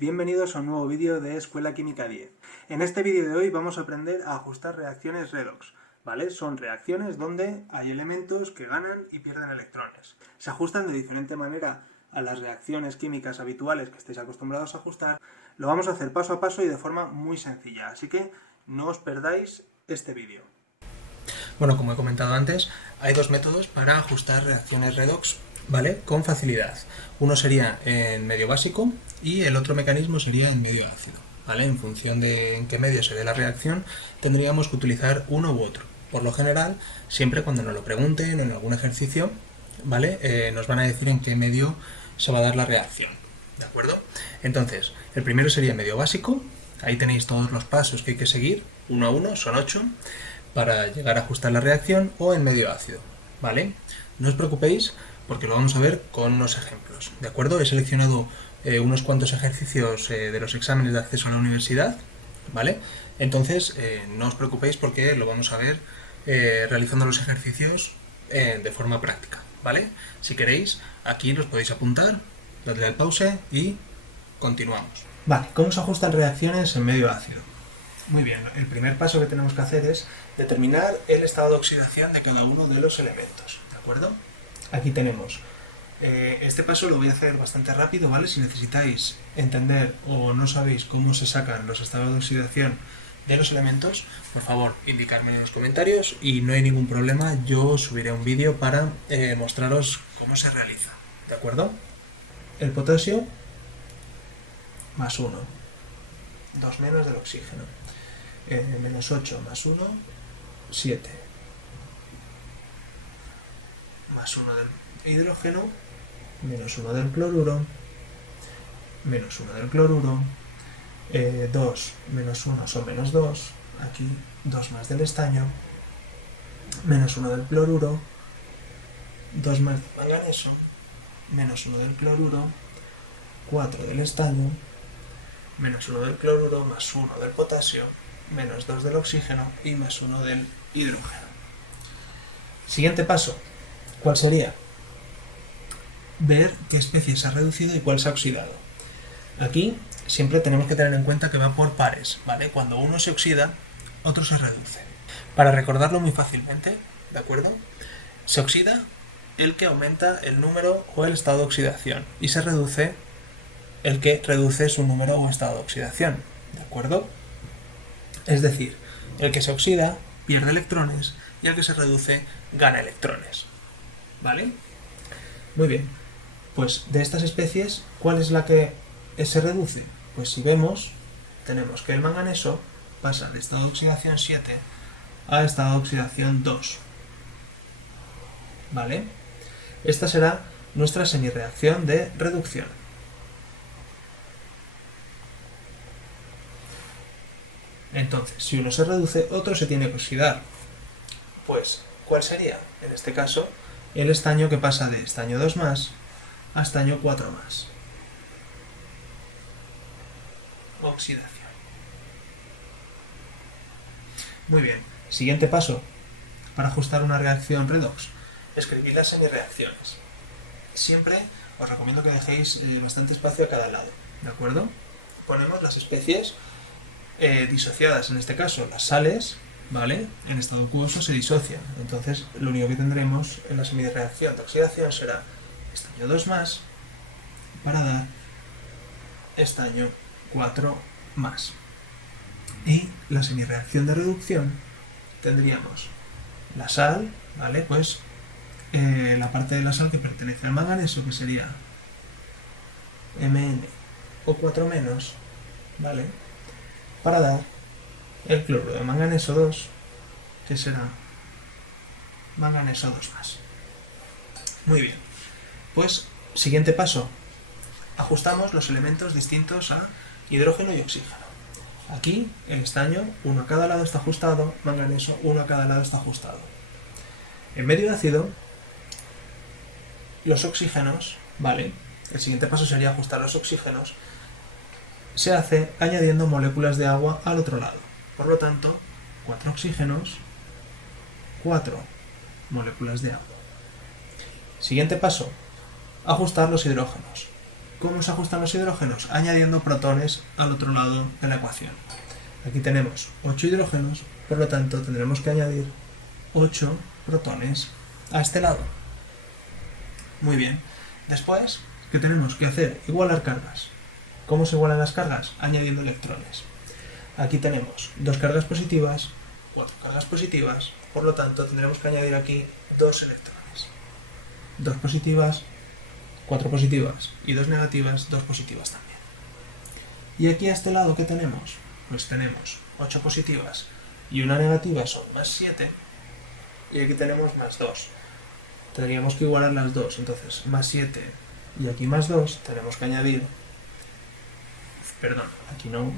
bienvenidos a un nuevo vídeo de Escuela Química 10. En este vídeo de hoy vamos a aprender a ajustar reacciones redox, ¿vale? Son reacciones donde hay elementos que ganan y pierden electrones. Se ajustan de diferente manera a las reacciones químicas habituales que estáis acostumbrados a ajustar. Lo vamos a hacer paso a paso y de forma muy sencilla, así que no os perdáis este vídeo. Bueno, como he comentado antes, hay dos métodos para ajustar reacciones redox, ¿vale? Con facilidad. Uno sería en medio básico y el otro mecanismo sería en medio ácido, ¿vale? En función de en qué medio se dé la reacción, tendríamos que utilizar uno u otro. Por lo general, siempre cuando nos lo pregunten o en algún ejercicio, ¿vale? Nos van a decir en qué medio se va a dar la reacción, ¿de acuerdo? Entonces, el primero sería medio básico. Ahí tenéis todos los pasos que hay que seguir, uno a uno, son 8, para llegar a ajustar la reacción, o en medio ácido, ¿vale? No os preocupéis porque lo vamos a ver con unos ejemplos, ¿de acuerdo? He seleccionado unos cuantos ejercicios de los exámenes de acceso a la universidad, ¿vale? Entonces, no os preocupéis porque lo vamos a ver realizando los ejercicios de forma práctica, ¿vale? Si queréis, aquí los podéis apuntar, dadle al pause y continuamos. Vale, ¿cómo se ajustan reacciones en medio ácido? Muy bien, el primer paso que tenemos que hacer es determinar el estado de oxidación de cada uno de los elementos, ¿de acuerdo? Aquí tenemos, este paso lo voy a hacer bastante rápido, ¿vale? Si necesitáis entender o no sabéis cómo se sacan los estados de oxidación de los elementos, por favor, indicadme en los comentarios y no hay ningún problema, yo subiré un vídeo para mostraros cómo se realiza, ¿de acuerdo? El potasio más 1, 2 menos del oxígeno. Menos 8 más 1, 7. Más 1 del hidrógeno, menos 1 del cloruro, menos 1 del cloruro, 2 menos 1 son menos 2, aquí 2 más del estaño, menos 1 del cloruro, 2 más del manganeso, menos 1 del cloruro, 4 del estaño, menos 1 del cloruro, más 1 del potasio, menos 2 del oxígeno y más 1 del hidrógeno. Siguiente paso, ¿cuál sería? Ver qué especie se ha reducido y cuál se ha oxidado. Aquí siempre tenemos que tener en cuenta que va por pares, ¿vale? Cuando uno se oxida, otro se reduce. Para recordarlo muy fácilmente, ¿de acuerdo? Se oxida el que aumenta el número o el estado de oxidación y se reduce el que reduce su número o estado de oxidación, ¿de acuerdo? Es decir, el que se oxida pierde electrones y el que se reduce gana electrones, ¿vale? Muy bien, pues de estas especies, ¿cuál es la que se reduce? Pues si vemos, tenemos que el manganeso pasa de estado de oxidación 7 a estado de oxidación 2, ¿vale? Esta será nuestra semireacción de reducción. Entonces, si uno se reduce, otro se tiene que oxidar. Pues, ¿cuál sería? En este caso, el estaño que pasa de estaño 2 más a estaño 4 más. Oxidación. Muy bien. Siguiente paso. Para ajustar una reacción redox, escribir las semireacciones. Siempre os recomiendo que dejéis bastante espacio a cada lado, ¿de acuerdo? Ponemos las especies disociadas, en este caso las sales, ¿vale? En estado acuoso se disocian, entonces lo único que tendremos en la semireacción de oxidación será estaño 2 más para dar estaño 4 más. Y la semireacción de reducción tendríamos la sal, ¿vale? Pues la parte de la sal que pertenece al manganeso, que sería Mn o 4 menos, ¿vale? Para dar el cloruro de manganeso 2, que será manganeso 2 más. Muy bien, pues siguiente paso, ajustamos los elementos distintos a hidrógeno y oxígeno. Aquí el estaño, uno a cada lado está ajustado, manganeso, uno a cada lado está ajustado. En medio ácido, los oxígenos, ¿vale? El siguiente paso sería ajustar los oxígenos. Se hace añadiendo moléculas de agua al otro lado. Por lo tanto, 4 oxígenos, 4 moléculas de agua. Siguiente paso, ajustar los hidrógenos. ¿Cómo se ajustan los hidrógenos? Añadiendo protones al otro lado de la ecuación. Aquí tenemos 8 hidrógenos, por lo tanto tendremos que añadir 8 protones a este lado. Muy bien. Después, ¿qué tenemos que hacer? Igualar cargas. ¿Cómo se igualan las cargas? Añadiendo electrones. Aquí tenemos 2 cargas positivas, 4 cargas positivas, por lo tanto tendremos que añadir aquí 2 electrones. 2 positivas, 4 positivas y 2 negativas, 2 positivas también. Y aquí a este lado, ¿qué tenemos? Pues tenemos 8 positivas y una negativa son más 7, y aquí tenemos más 2. Tendríamos que igualar las dos, entonces más 7 y aquí más 2, tenemos que añadir, perdón, aquí no,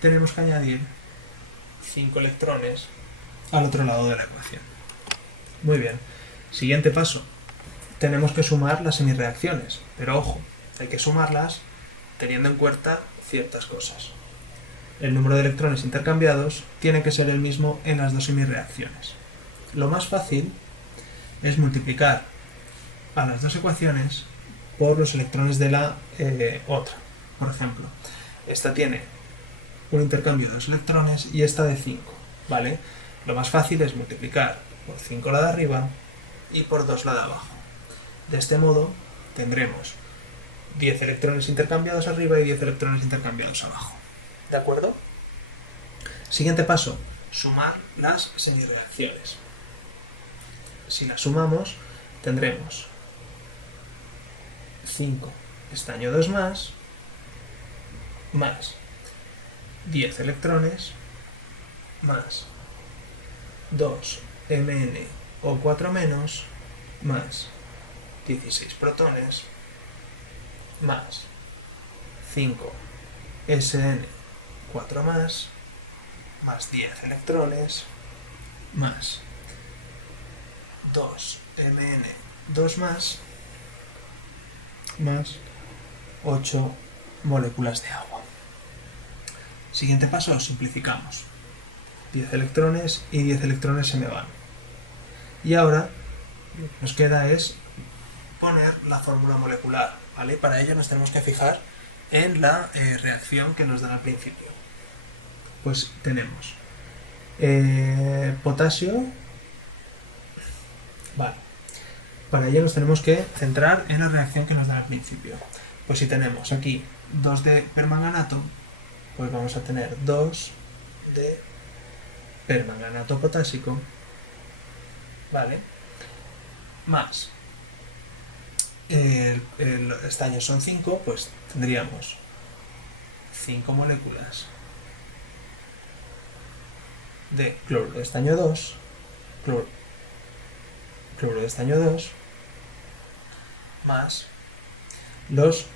tenemos que añadir 5 electrones al otro lado de la ecuación. Muy bien, siguiente paso, tenemos que sumar las semireacciones, pero ojo, hay que sumarlas teniendo en cuenta ciertas cosas. El número de electrones intercambiados tiene que ser el mismo en las dos semireacciones. Lo más fácil es multiplicar a las dos ecuaciones por los electrones de la otra. Por ejemplo, esta tiene un intercambio de 2 electrones y esta de 5, ¿vale? Lo más fácil es multiplicar por 5 la de arriba y por 2 la de abajo. De este modo tendremos 10 electrones intercambiados arriba y 10 electrones intercambiados abajo. ¿De acuerdo? Siguiente paso, sumar las semireacciones. Si las sumamos, tendremos 5 estaño 2 más 10 electrones más 2 Mn o 4 menos más 16 protones más 5 Sn 4 más 10 electrones más 2 Mn 2 más 8 moléculas de agua. Siguiente paso, simplificamos. 10 electrones y 10 electrones se me van. Y ahora lo que nos queda es poner la fórmula molecular, ¿vale? Para ello nos tenemos que fijar en la reacción que nos dan al principio. Pues tenemos potasio. Vale. Para ello nos tenemos que centrar en la reacción que nos dan al principio. Pues si tenemos aquí 2 de permanganato, pues vamos a tener 2 de permanganato potásico, ¿vale? Más el estaño son 5, pues tendríamos 5 moléculas de cloruro de estaño 2, cloruro de estaño 2, más los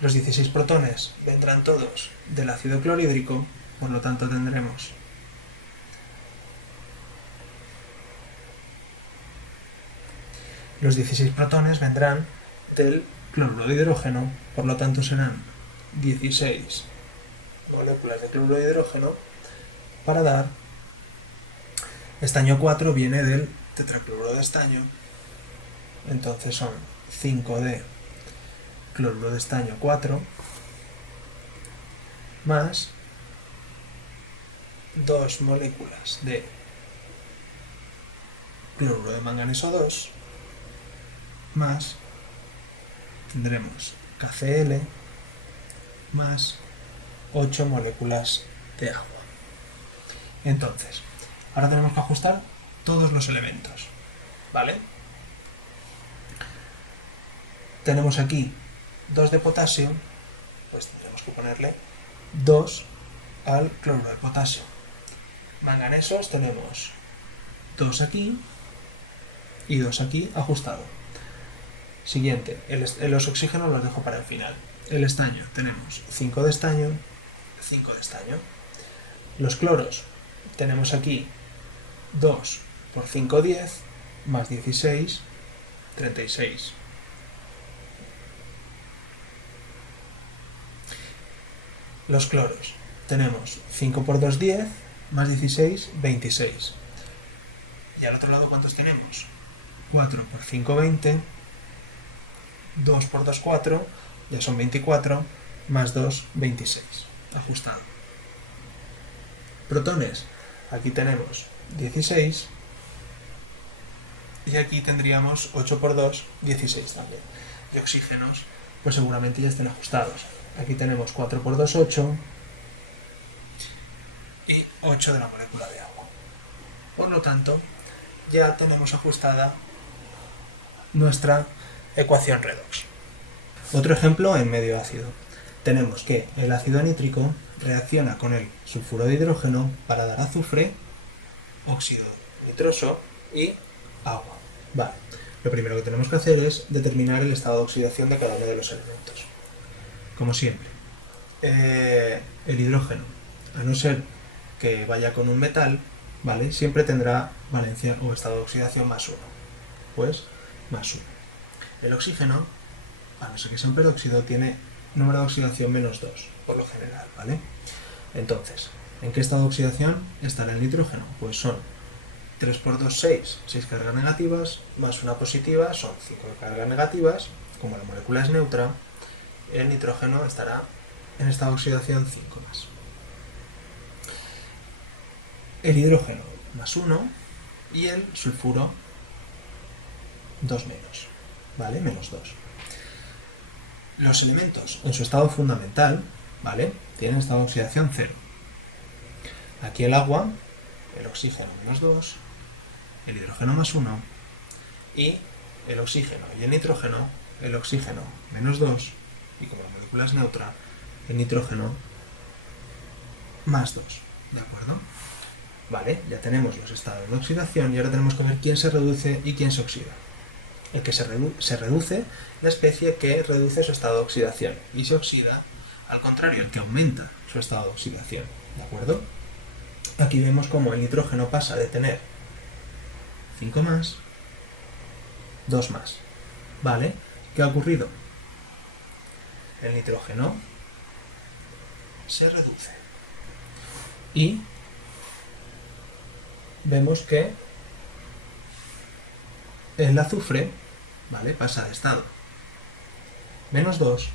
16 protones vendrán todos del ácido clorhídrico, por lo tanto tendremos los 16 protones vendrán del cloruro de hidrógeno, por lo tanto serán 16 moléculas de cloruro de hidrógeno para dar estaño 4 viene del tetracloruro de estaño, entonces son 5 de cloruro de estaño 4 más 2 moléculas de cloruro de manganeso 2 más tendremos KCl más 8 moléculas de agua. Entonces, ahora tenemos que ajustar todos los elementos, ¿vale? Tenemos aquí 2 de potasio, pues tendremos que ponerle 2 al cloruro de potasio. Manganesos tenemos 2 aquí y 2 aquí ajustado. Siguiente, los oxígenos los dejo para el final. El estaño, tenemos 5 de estaño, 5 de estaño. Los cloros, tenemos aquí 2 por 5, 10, más 16, 36. Los cloros, tenemos 5 por 2, 10, más 16, 26. Y al otro lado, ¿cuántos tenemos? 4 por 5, 20. 2 por 2, 4. Ya son 24. Más 2, 26. Ajustado. Protones. Aquí tenemos 16. Y aquí tendríamos 8 por 2, 16 también. Y oxígenos, pues seguramente ya estén ajustados. Aquí tenemos 4 por 2, 8. Y 8 de la molécula de agua. Por lo tanto, ya tenemos ajustada nuestra ecuación redox. Otro ejemplo en medio ácido. Tenemos que el ácido nítrico reacciona con el sulfuro de hidrógeno para dar azufre, óxido nitroso y agua. Vale. Lo primero que tenemos que hacer es determinar el estado de oxidación de cada uno de los elementos. Como siempre, el hidrógeno, a no ser que vaya con un metal, ¿vale? Siempre tendrá valencia o estado de oxidación más 1. Pues más 1. El oxígeno, a no ser que sea un peróxido, tiene número de oxidación menos 2, por lo general, ¿vale? Entonces, ¿en qué estado de oxidación estará el nitrógeno? Pues son 3 por 2, 6, 6 cargas negativas, más una positiva, son 5 cargas negativas. Como la molécula es neutra, el nitrógeno estará en estado de oxidación 5 más. El hidrógeno más 1 y el sulfuro 2 menos, ¿vale? Menos 2. Los elementos en su estado fundamental, ¿vale? Tienen estado de oxidación 0. Aquí el agua, el oxígeno menos 2, el hidrógeno más 1 y el oxígeno y el nitrógeno, el oxígeno menos 2 y como la molécula es neutra, el nitrógeno más 2, ¿de acuerdo? Vale, ya tenemos los estados de oxidación y ahora tenemos que ver quién se reduce y quién se oxida. El que se reduce, la especie que reduce su estado de oxidación, y se oxida, al contrario, el que aumenta su estado de oxidación, ¿de acuerdo? Aquí vemos cómo el nitrógeno pasa de tener 5 más, 2 más, ¿vale? ¿Qué ha ocurrido? El nitrógeno se reduce y vemos que el azufre, ¿vale? Pasa de estado menos 2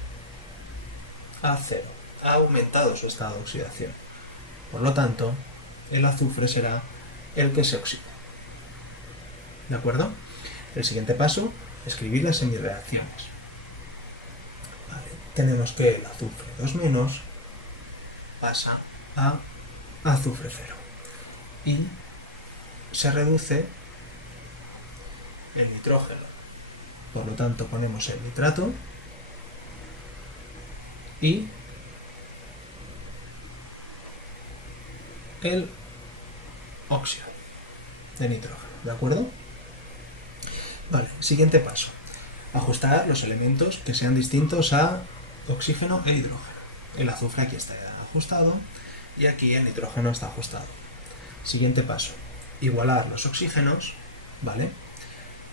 a 0. Ha aumentado su estado de oxidación. Por lo tanto, el azufre será el que se oxida. ¿De acuerdo? El siguiente paso, escribir las semirreacciones. Vale. Tenemos que el azufre 2 menos pasa a azufre 0. Y se reduce el nitrógeno. Por lo tanto, ponemos el nitrato y el óxido de nitrógeno. ¿De acuerdo? Vale, siguiente paso. Ajustar los elementos que sean distintos a oxígeno e hidrógeno. El azufre aquí está ajustado y aquí el nitrógeno está ajustado. Siguiente paso. Igualar los oxígenos, ¿vale?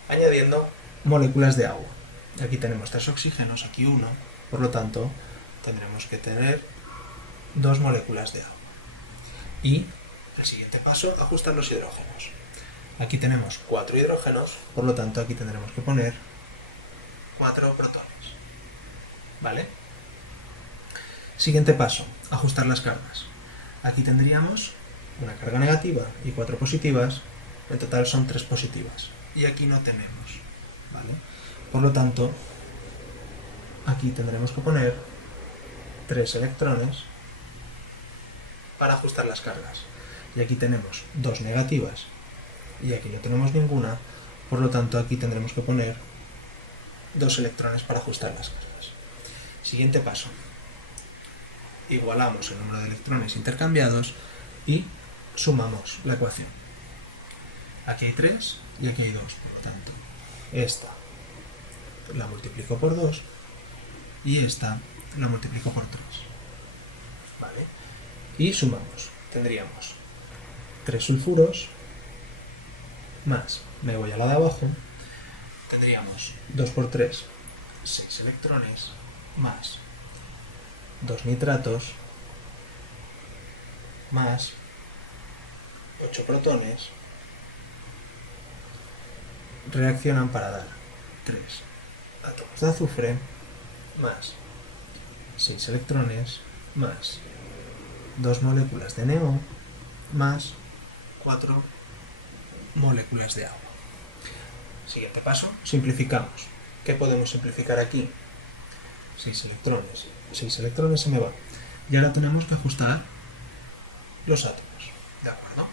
Añadiendo moléculas de agua. Aquí tenemos 3 oxígenos, aquí 1, por lo tanto tendremos que tener 2 moléculas de agua. Y el siguiente paso, ajustar los hidrógenos. Aquí tenemos 4 hidrógenos, por lo tanto aquí tendremos que poner 4 protones. ¿Vale? Siguiente paso, ajustar las cargas. Aquí tendríamos una carga negativa y 4 positivas, en total son 3 positivas. Y aquí no tenemos, ¿vale? Por lo tanto, aquí tendremos que poner 3 electrones para ajustar las cargas. Y aquí tenemos 2 negativas y aquí no tenemos ninguna, por lo tanto aquí tendremos que poner 2 electrones para ajustar las cargas. Siguiente paso. Igualamos el número de electrones intercambiados y sumamos la ecuación. Aquí hay 3 y aquí hay 2, por lo tanto, esta la multiplico por 2 y esta la multiplico por 3. ¿Vale? Y sumamos. Tendríamos 3 sulfuros más, me voy a la de abajo, tendríamos 2 por 3, 6 electrones, más 2 nitratos, más 8 protones, reaccionan para dar 3 átomos de azufre más 6 electrones más 2 moléculas de neón más 4 moléculas de agua. Siguiente paso, simplificamos. ¿Qué podemos simplificar aquí? 6 electrones. 6 electrones se me van. Y ahora tenemos que ajustar los átomos. ¿De acuerdo?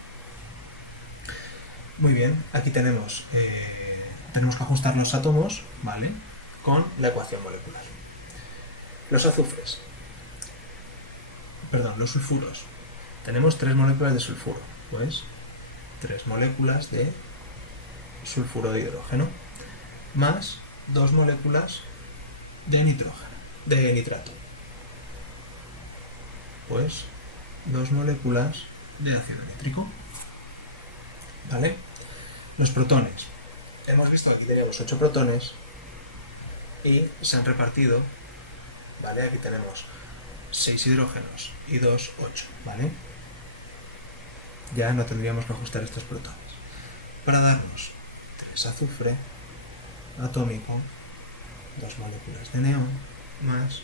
Muy bien, aquí tenemos que ajustar los átomos, ¿vale? Con la ecuación molecular. Los azufres. Perdón, los sulfuros. Tenemos 3 moléculas de sulfuro. Pues 3 moléculas de sulfuro de hidrógeno más 2 moléculas de nitrato. Pues 2 moléculas de ácido nítrico. ¿Vale? Los protones. Hemos visto que aquí teníamos 8 protones y se han repartido, ¿vale? Aquí tenemos 6 hidrógenos y 2, 8, ¿vale? Ya no tendríamos que ajustar estos protones. Para darnos 3 azufre atómico, 2 moléculas de neón, más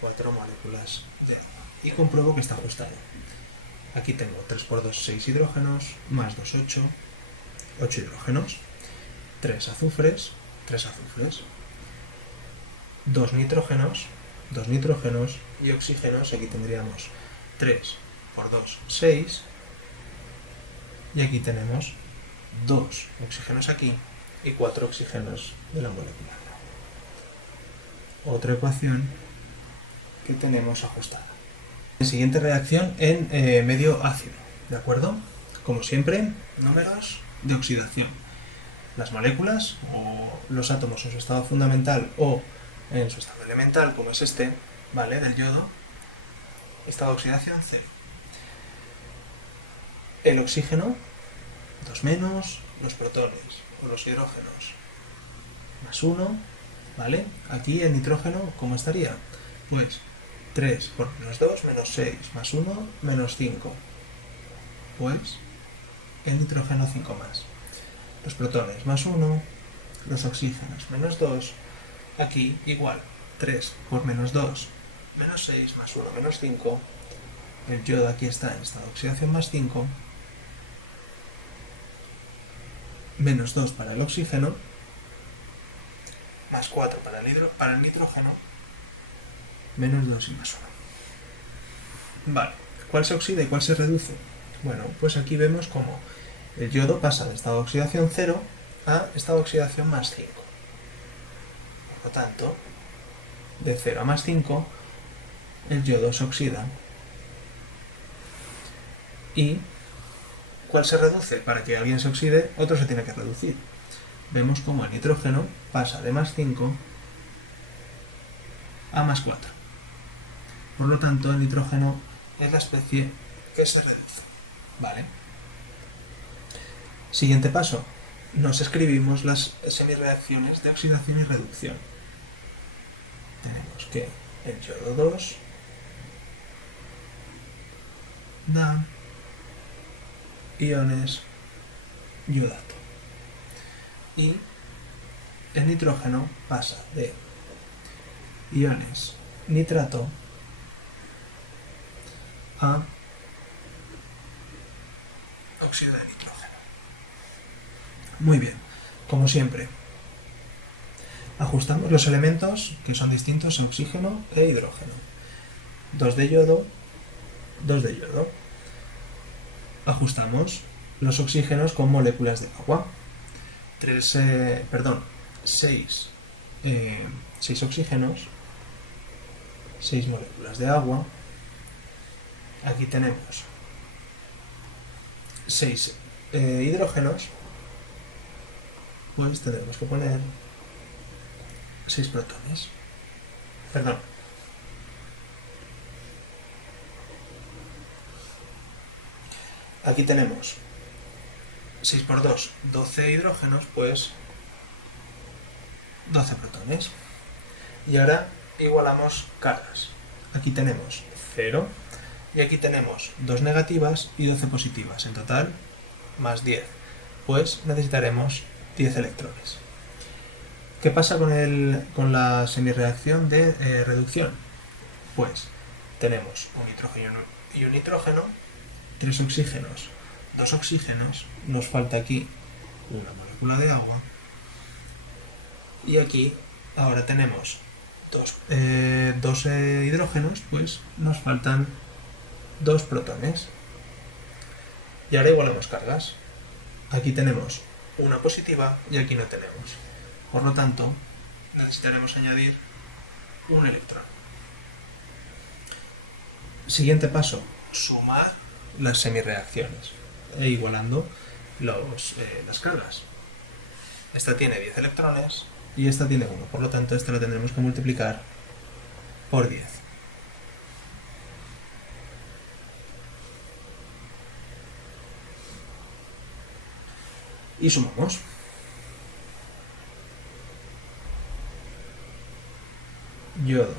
4 moléculas de agua. Y compruebo que está ajustado. Aquí tengo 3 por 2, 6 hidrógenos, más 2, 8 hidrógenos, 3 azufres, 2 nitrógenos y oxígenos. Aquí tendríamos 3 por 2, 6, y aquí tenemos 2 oxígenos aquí y 4 oxígenos de la molécula. Otra ecuación que tenemos ajustada. Siguiente reacción en medio ácido, ¿de acuerdo? Como siempre, números de oxidación. Las moléculas o los átomos en su estado fundamental o en su estado elemental, como es este, ¿vale? Del yodo, estado de oxidación 0. El oxígeno, 2 menos, los protones o los hidrógenos, más 1, ¿vale? Aquí el nitrógeno, ¿cómo estaría? Pues 3 por menos 2, menos 6, más 1, menos 5. Pues el nitrógeno 5 más. Los protones más 1, los oxígenos menos 2. Aquí igual, 3 por menos 2, menos 6, más 1, menos 5. El yodo aquí está en estado de oxidación más 5. Menos 2 para el oxígeno, más 4 para el nitrógeno, menos 2 y más 1. Vale, ¿cuál se oxida y cuál se reduce? Bueno, pues aquí vemos como el yodo pasa de estado de oxidación 0 a estado de oxidación más 5. Por lo tanto, de 0 a más 5, el yodo se oxida. ¿Y cuál se reduce? Para que alguien se oxide, otro se tiene que reducir. Vemos como el nitrógeno pasa de más 5 a más 4. Por lo tanto, el nitrógeno es la especie que se reduce. ¿Vale? Siguiente paso. Nos escribimos las semirreacciones de oxidación y reducción. Tenemos que el yodo 2 da iones yodato. Y el nitrógeno pasa de iones nitrato a óxido de nitrógeno. Muy bien, como siempre, ajustamos los elementos que son distintos a oxígeno e hidrógeno. 2 de yodo, 2 de yodo. Ajustamos los oxígenos con moléculas de agua. 6 oxígenos, 6 moléculas de agua. Aquí tenemos 6 hidrógenos, pues tendremos que poner 6 protones. Perdón. Aquí tenemos 6 por 2, 12 hidrógenos, pues 12 protones. Y ahora igualamos cargas. Aquí tenemos 0 y aquí tenemos 2 negativas y 12 positivas. En total, más 10. Pues necesitaremos 10 electrones. ¿Qué pasa con la semireacción de reducción? Pues tenemos un nitrógeno y un nitrógeno, 3 oxígenos, 2 oxígenos, nos falta aquí una molécula de agua, y aquí ahora tenemos dos hidrógenos, pues nos faltan 2 protones. Y ahora igualamos cargas. Aquí tenemos una positiva y aquí no tenemos. Por lo tanto, necesitaremos añadir un electrón. Siguiente paso, sumar las semireacciones e igualando las cargas. Esta tiene 10 electrones y esta tiene 1, por lo tanto esta la tendremos que multiplicar por 10. Y sumamos. Yodo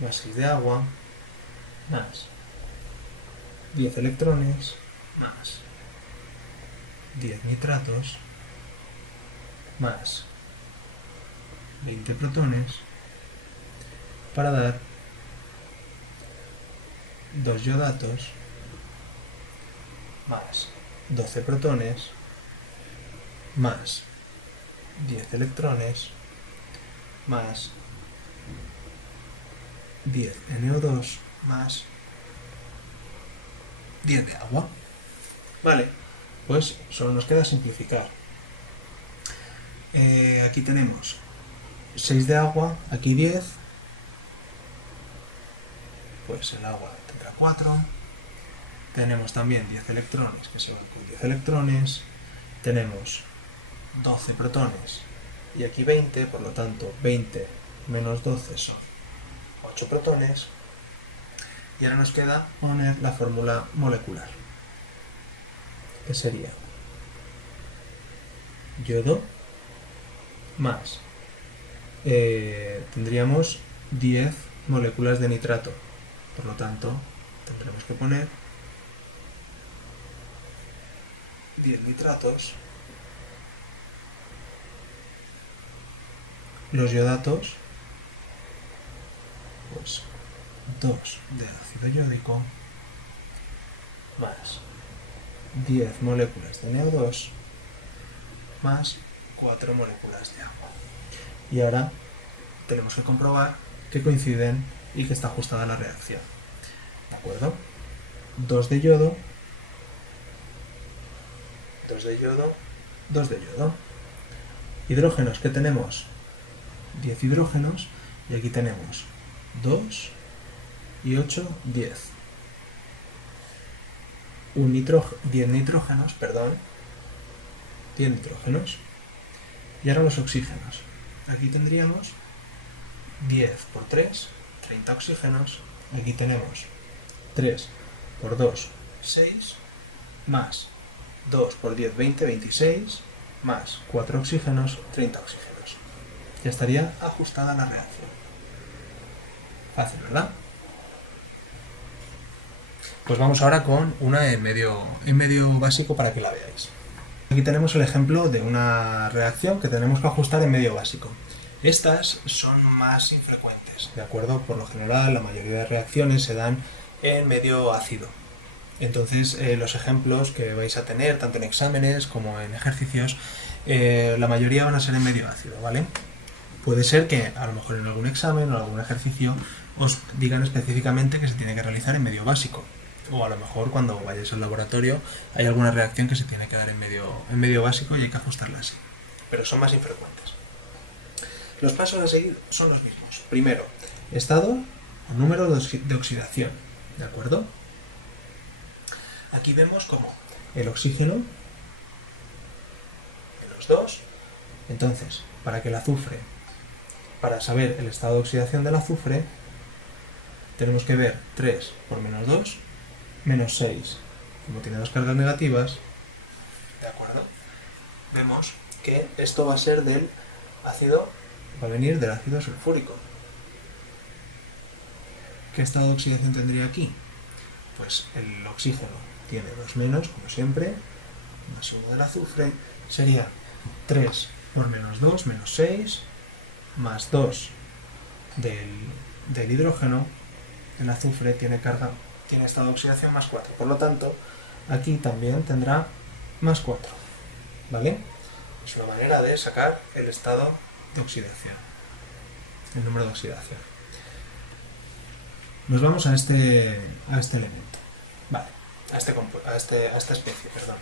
más 6 de agua más 10 electrones más 10 nitratos más 20 protones para dar 2 yodatos más 12 protones más 10 electrones más 10 NO2 más 10 de agua. Vale, pues solo nos queda simplificar. Aquí tenemos 6 de agua, aquí 10, pues el agua tendrá 4. Tenemos también 10 electrones, que se van con 10 electrones. Tenemos 12 protones y aquí 20, por lo tanto 20 menos 12 son 8 protones. Y ahora nos queda poner la fórmula molecular, que sería yodo más, tendríamos 10 moléculas de nitrato, por lo tanto tendremos que poner 10 nitratos. Los yodatos, pues 2 de ácido yódico más 10 moléculas de NO2 más 4 moléculas de agua. Y ahora tenemos que comprobar que coinciden y que está ajustada la reacción. ¿De acuerdo? 2 de yodo, 2 de yodo, 2 de yodo. Hidrógenos, ¿qué tenemos? 10 hidrógenos, y aquí tenemos 2 y 8, 10. 10 nitrógenos, perdón. 10 nitrógenos. Y ahora los oxígenos. Aquí tendríamos 10 por 3, 30 oxígenos. Aquí tenemos 3 por 2, 6, más 2 por 10, 20, 26, más 4 oxígenos, 30 oxígenos. Ya estaría ajustada la reacción. Fácil, ¿verdad? Pues vamos ahora con una en medio básico para que la veáis. Aquí tenemos el ejemplo de una reacción que tenemos que ajustar en medio básico. Estas son más infrecuentes, ¿de acuerdo? Por lo general, la mayoría de reacciones se dan en medio ácido. Entonces, los ejemplos que vais a tener, tanto en exámenes como en ejercicios, la mayoría van a ser en medio ácido, ¿vale? Puede ser que a lo mejor en algún examen o algún ejercicio os digan específicamente que se tiene que realizar en medio básico. O a lo mejor cuando vayáis al laboratorio hay alguna reacción que se tiene que dar en medio básico y hay que ajustarla así. Pero son más infrecuentes. Los pasos a seguir son los mismos. Primero, estado o número de oxidación. ¿De acuerdo? Aquí vemos como el oxígeno, menos 2. Entonces, para que el azufre, para saber el estado de oxidación del azufre, tenemos que ver 3 por menos 2, menos 6. Como tiene dos cargas negativas, ¿de acuerdo? Vemos que esto va a ser del ácido, va a venir del ácido sulfúrico. ¿Qué estado de oxidación tendría aquí? Pues el oxígeno tiene 2 menos, como siempre, más 1 del azufre, sería 3 por menos 2, menos 6, más 2 del hidrógeno. El azufre tiene estado de oxidación más 4, por lo tanto, aquí también tendrá más 4, ¿vale? Es una manera de sacar el estado de oxidación, el número de oxidación. Nos vamos a este elemento, vale, a esta especie, perdón.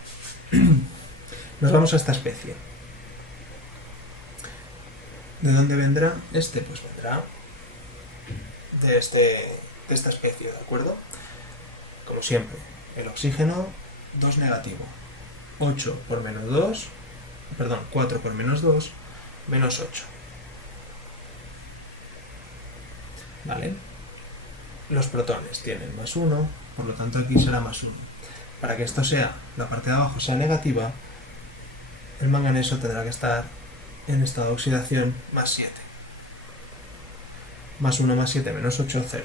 Nos vamos a esta especie. ¿De dónde vendrá este? Pues vendrá de esta especie, ¿de acuerdo? Como siempre, el oxígeno 2 negativo, 8 por menos 2, perdón, 4 por menos 2, menos 8. ¿Vale? Los protones tienen más 1, por lo tanto aquí será más 1. Para que esto sea, la parte de abajo sea negativa, el manganeso tendrá que estar en estado de oxidación más 7. Más 1 más 7 menos 8, 0.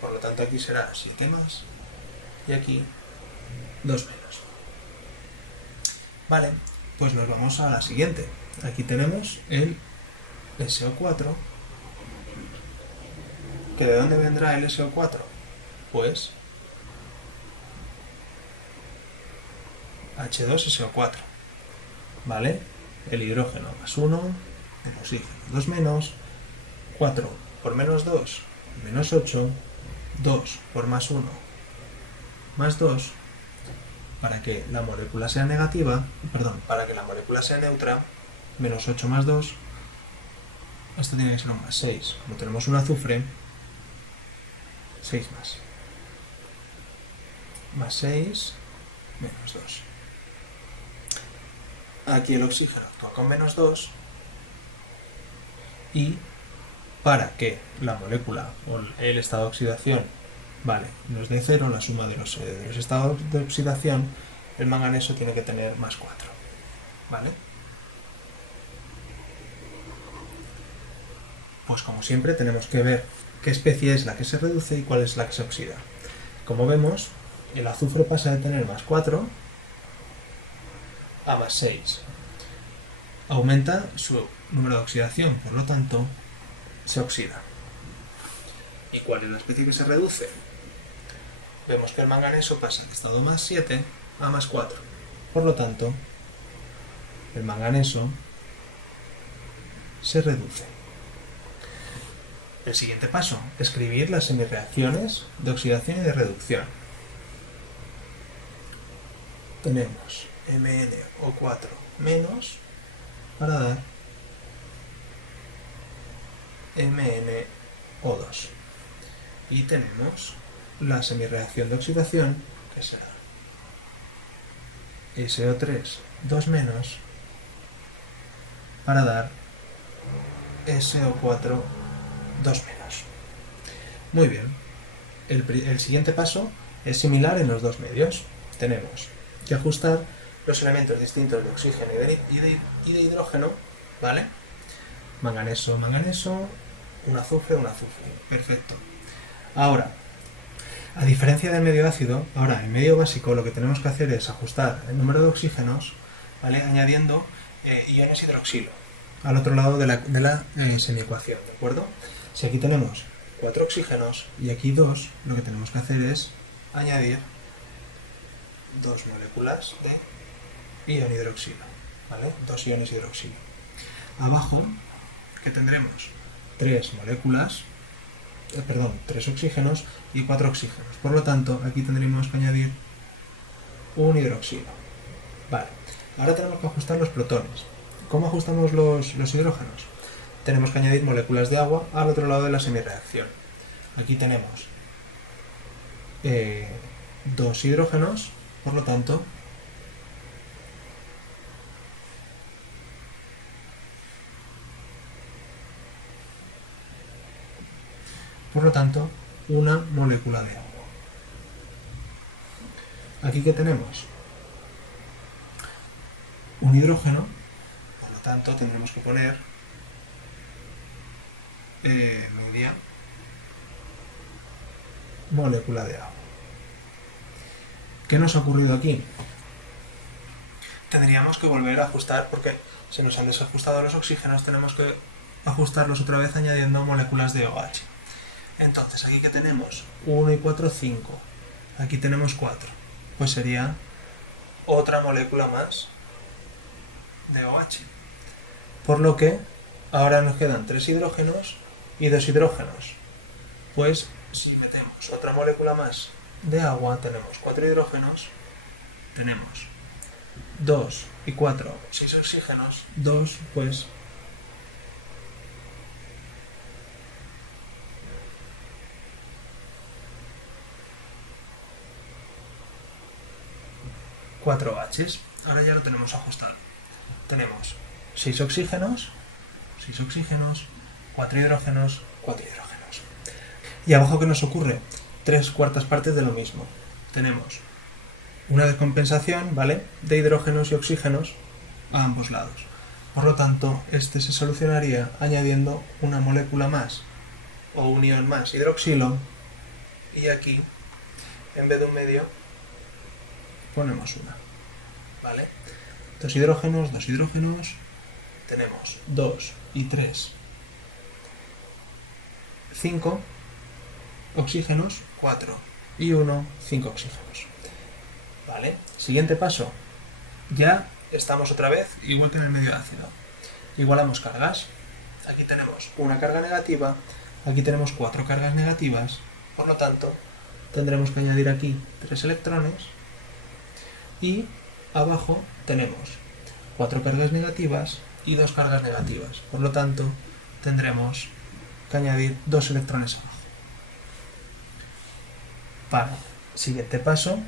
Por lo tanto aquí será 7 más y aquí 2 menos. Vale, pues nos vamos a la siguiente. Aquí tenemos el SO4. ¿Que de dónde vendrá el SO4? Pues H2SO4. ¿Vale? El hidrógeno más 1, el oxígeno 2 menos, 4 por menos 2, menos 8, 2 por más 1, más 2, para que la molécula sea negativa, perdón, para que la molécula sea neutra, menos 8 más 2, esto tiene que ser un más 6. Como tenemos un azufre, 6 más. Más 6, menos 2. Aquí el oxígeno actúa con menos 2 y para que la molécula o el estado de oxidación, vale, nos dé 0, la suma de los estados de oxidación, el manganeso tiene que tener más 4, ¿vale? Pues como siempre tenemos que ver qué especie es la que se reduce y cuál es la que se oxida. Como vemos, el azufre pasa de tener más 4 a más 6. Aumenta su número de oxidación, por lo tanto, se oxida. ¿Y cuál es la especie que se reduce? Vemos que el manganeso pasa de estado más 7 a más 4. Por lo tanto, el manganeso se reduce. El siguiente paso, escribir las semireacciones de oxidación y de reducción. Tenemos MnO4 menos para dar MnO2. Y tenemos la semireacción de oxidación, que será SO3 2 menos para dar SO4 2 menos. Muy bien. El siguiente paso es similar en los dos medios. Tenemos que ajustar los elementos distintos de oxígeno y de hidrógeno, ¿vale? Manganeso, manganeso, un azufre, un azufre. Perfecto. Ahora, a diferencia del medio ácido, ahora en medio básico lo que tenemos que hacer es ajustar el número de oxígenos, ¿vale? Añadiendo iones hidroxilo al otro lado de la semiecuación, ¿de acuerdo? Si aquí tenemos 4 oxígenos y aquí 2, lo que tenemos que hacer es añadir 2 moléculas de ion hidroxilo, ¿vale? 2 iones hidroxilo. Abajo, que tendremos 3 moléculas, 3 oxígenos y 4 oxígenos. Por lo tanto, aquí tendríamos que añadir un hidroxilo. Vale, ahora tenemos que ajustar los protones. ¿Cómo ajustamos los hidrógenos? Tenemos que añadir moléculas de agua al otro lado de la semireacción. Aquí tenemos 2 hidrógenos, por lo tanto, una molécula de agua. Aquí que tenemos un hidrógeno, por lo tanto tendremos que poner media molécula de agua. ¿Qué nos ha ocurrido aquí? tendríamos que volver a ajustar porque se nos han desajustado los oxígenos, tenemos que ajustarlos otra vez añadiendo moléculas de OH. Entonces, aquí que tenemos 1 y 4, 5. Aquí tenemos 4. Pues sería otra molécula más de OH. Por lo que ahora nos quedan 3 hidrógenos y 2 hidrógenos. Pues si metemos otra molécula más de agua, tenemos 4 hidrógenos, tenemos 2 y 4, 6 oxígenos, 2, pues 4 H's. Ahora ya lo tenemos ajustado. Tenemos 6 oxígenos, 4 hidrógenos, 4 hidrógenos. Y abajo, ¿qué nos ocurre? 3/4 partes de lo mismo. Tenemos una descompensación, ¿vale?, de hidrógenos y oxígenos a ambos lados. Por lo tanto, este se solucionaría añadiendo una molécula más o un ion más hidroxilo, y aquí, en vez de un medio, ponemos una, ¿vale? 2 hidrógenos, 2 hidrógenos, tenemos 2 y 3, 5 oxígenos, 4 y 1, 5 oxígenos, ¿vale? Siguiente paso, ya estamos otra vez igual que en el medio ácido, igualamos cargas, aquí tenemos una carga negativa, aquí tenemos 4 cargas negativas, por lo tanto tendremos que añadir aquí 3 electrones, y abajo tenemos 4 cargas negativas y 2 cargas negativas. Por lo tanto, tendremos que añadir 2 electrones abajo. Para el siguiente paso,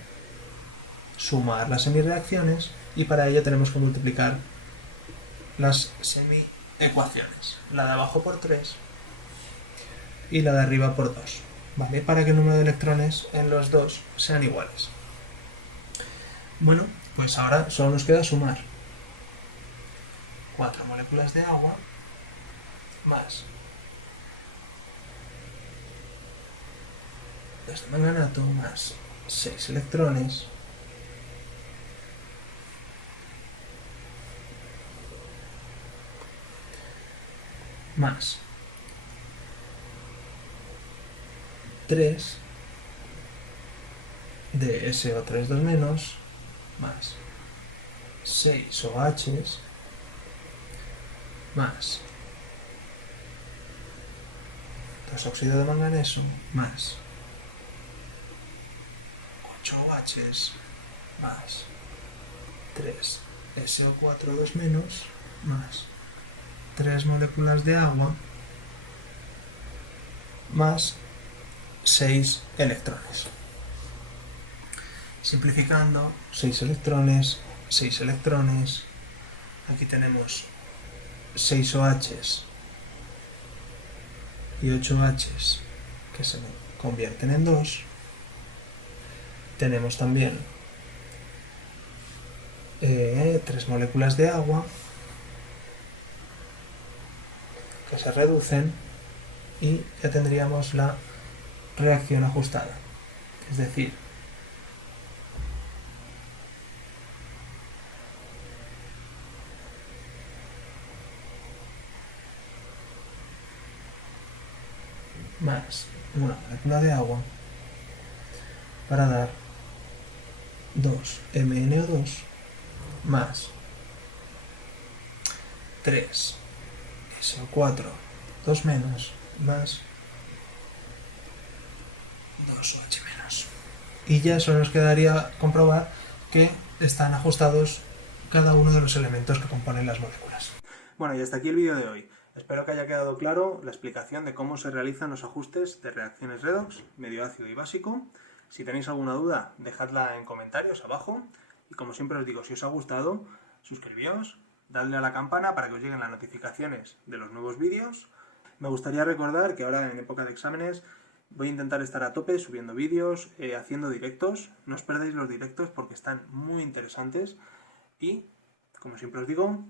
sumar las semireacciones, y para ello tenemos que multiplicar las semiecuaciones. La de abajo por 3 y la de arriba por 2. ¿Vale? Para que el número de electrones en los dos sean iguales. Bueno, pues ahora solo nos queda sumar 4 moléculas de agua más 2 de manganato más 6 electrones más 3 de SO3 2 menos más 6 OHs más 2 óxido de manganeso más 8 OHs más 3 SO4 2 menos más 3 moléculas de agua más 6 electrones. Simplificando, 6 electrones, 6 electrones, aquí tenemos 6 OHs y 8 Hs que se convierten en 2. Tenemos también 3 moléculas de agua que se reducen, y ya tendríamos la reacción ajustada. Es decir, más una molécula de agua para dar 2 MnO2 más 3 SO4 2 menos más 2 OH menos. Y ya solo nos quedaría comprobar que están ajustados cada uno de los elementos que componen las moléculas. Bueno, y hasta aquí el vídeo de hoy. Espero que haya quedado claro la explicación de cómo se realizan los ajustes de reacciones redox, medio ácido y básico. Si tenéis alguna duda, dejadla en comentarios abajo. Y como siempre os digo, si os ha gustado, suscribíos, dadle a la campana para que os lleguen las notificaciones de los nuevos vídeos. Me gustaría recordar que ahora, en época de exámenes, voy a intentar estar a tope subiendo vídeos, haciendo directos. No os perdáis los directos porque están muy interesantes. Y, como siempre os digo,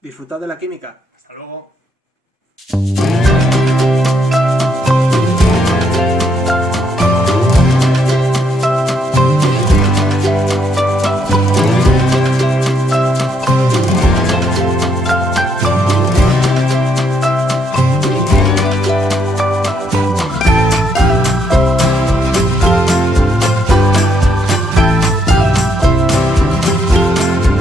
disfrutad de la química. ¡Hasta luego!